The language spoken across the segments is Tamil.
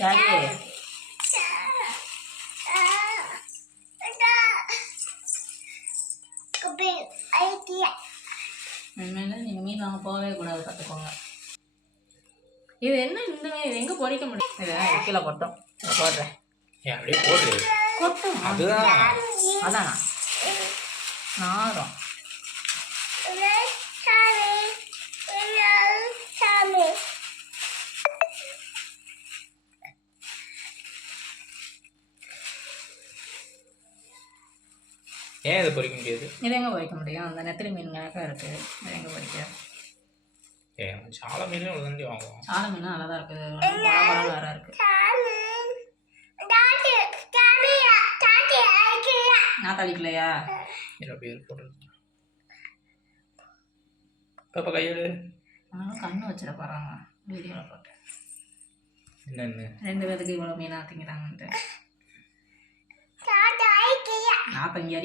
யாரு இனிமேல் நீங்கள் மீன் வாங்க போகவே கூடாது, பார்த்துக்கோங்க. இது என்ன இந்த மீன் எங்கே பொறிக்க முடியும்? இதை கீழே கொட்டும், இதை போடுறேன். அப்படியே போடு. கொட்டும், அதுதான் அதானா நாரம். ஏன் இதை பொறிக்க முடியாது? இது எங்கே பொறிக்க முடியும்? அந்த நெத்திலி மீன் கணக்காக இருக்குது, இது எங்கே பொறிக்க? சாலை மீனும் உடனே வாங்குவோம். சாலை மீனும் நல்லா தான் இருக்குது, பழம் வேற இருக்குது. நான் தளிக்கலையா? பேர் போடுறது பாப்பா கையெடு. ஆனாலும் கண்ணு வச்சிட போகிறாங்க வீடியோவில் போட்டு. என்னென்ன 2 பேருக்கு இவ்வளோ மீனாக திங்கிறாங்கன்ட்டு நான் இங்கே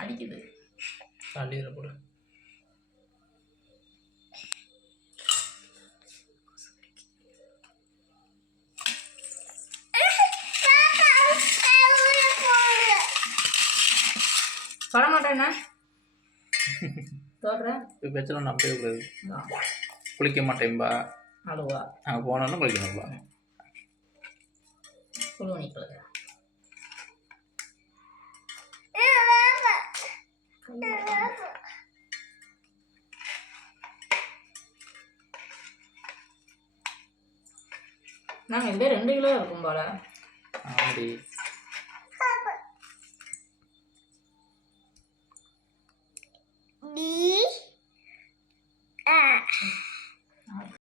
அடிக்குது தள்ளியில் போடு. தொட மாட்டேன்னா தோடுறேன். இப்போ பேச்செல்லாம் நம்பவே கூடாது. குளிக்க மாட்டேன்பா, அழுவா. அங்கே போனோன்னா குளிக்கணும்பா. குழுவணிக்கல நாங்கள் இதே 2 கிலோ இருக்கும் போல. ஆமாடி.